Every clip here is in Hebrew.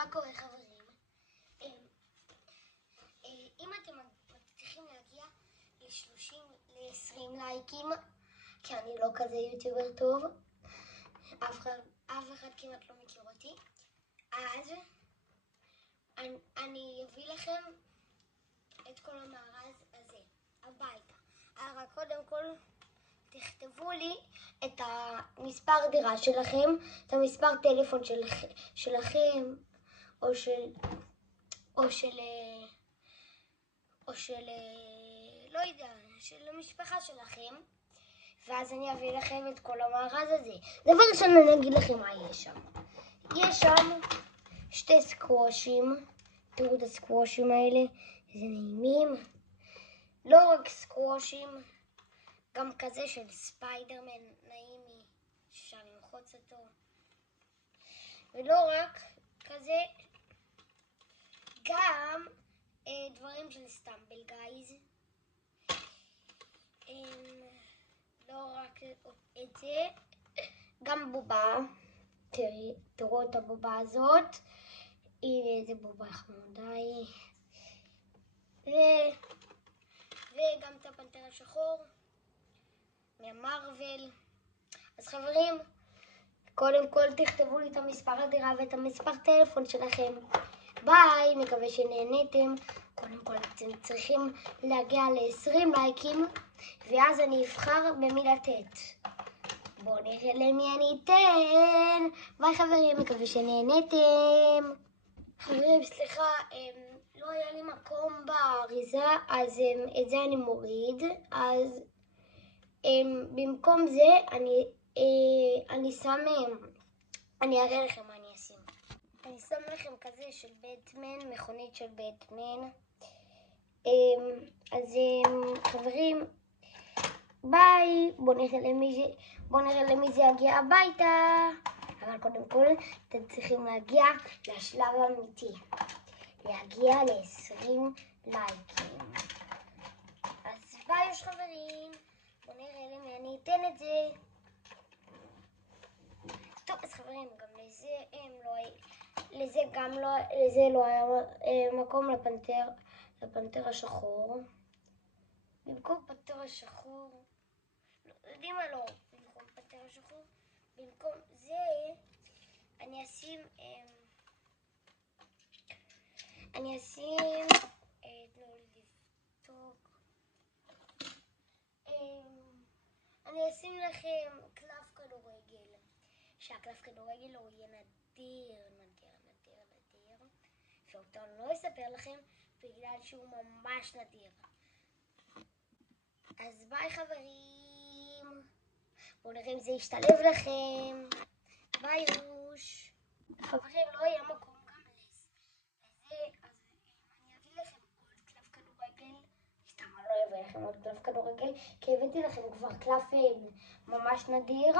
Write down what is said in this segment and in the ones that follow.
מה קורה חברים? אם אתם מצליחים להגיע ל-20 לייקים, כי אני לא כזה יוטיובר טוב, אף אחד כמעט לא מכיר אותי, אז אני אביא לכם את כל המארז הזה הביתה. אבל קודם כל תכתבו לי את המספר דירה שלכם, את המספר טלפון שלכם, או של לא יודע, של המשפחה שלכם, ואז אני אביא לכם את כל המארז הזה. דבר ראשון אני אגיד לכם מה יש שם. יש שם 2 סקוושים, תראו את הסקוושים האלה, איזה נעימים. לא רק סקוושים, גם כזה של ספיידרמן נעימי, אפשר למחוץ אותו. ולא רק כזה, גם דברים של סטמבל גייז. לא רק את זה, גם בובה. תראו את הבובה הזאת. הנה איזה בובה חמודי. וגם את הפנתר השחור מהמרוול. אז חברים, קודם כל תכתבו לי את המספר הדירה ואת המספר טלפון שלכם. ביי, מקווה שנהניתם. קודם כל אתם צריכים להגיע ל-20 לייקים, ואז אני אבחר במי לתת. בואו נראה למי אני אתן. ביי חברים, מקווה שנהניתם. חברים, סליחה, לא היה לי מקום באריזה, אז את זה אני מוריד. אז במקום זה אני אראה לכם מה אני אשים. אני שם לכם כזה של בטמן, מכונית של בטמן. אז חברים, ביי. בואו נראה למי זה יגיע הביתה. אבל קודם כל אתם צריכים להגיע לשלב האמיתי, להגיע ל-20 לייקים. אז ביי חברים, בואו נראה למי אני אתן את זה. טוב, אז חברים, גם לזה לא היה מקום לפנתר השחור. במקום פנתר השחור, יודעים מה לא, במקום פנתר השחור, במקום זה אני אשים אני אשים לכם קלף כדורגל, שהקלף כדורגל הוא יהיה נדיר, שאותו אני לא אספר לכם בגלל שהוא ממש נדיר. אז ביי חברים, בואו נראה אם זה ישתלב לכם. ביי יוש. חברים, לא היה מקום גם לזה, אז אני אביא לכם עוד קלף כדורגל. סתם, אני לא אביא לכם עוד קלף כדורגל, כי הבאתי לכם כבר קלף ממש נדיר,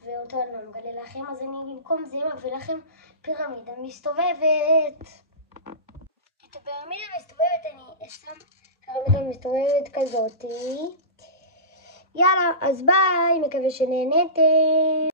ואותו אני לא מגלה לכם, אז אני במקום זה מביא לכם פירמידה מסתובבת. את הפירמידה מסתובבת אני אשם פירמידה מסתובבת כזאתי. יאללה, אז ביי, מקווה שנהניתם.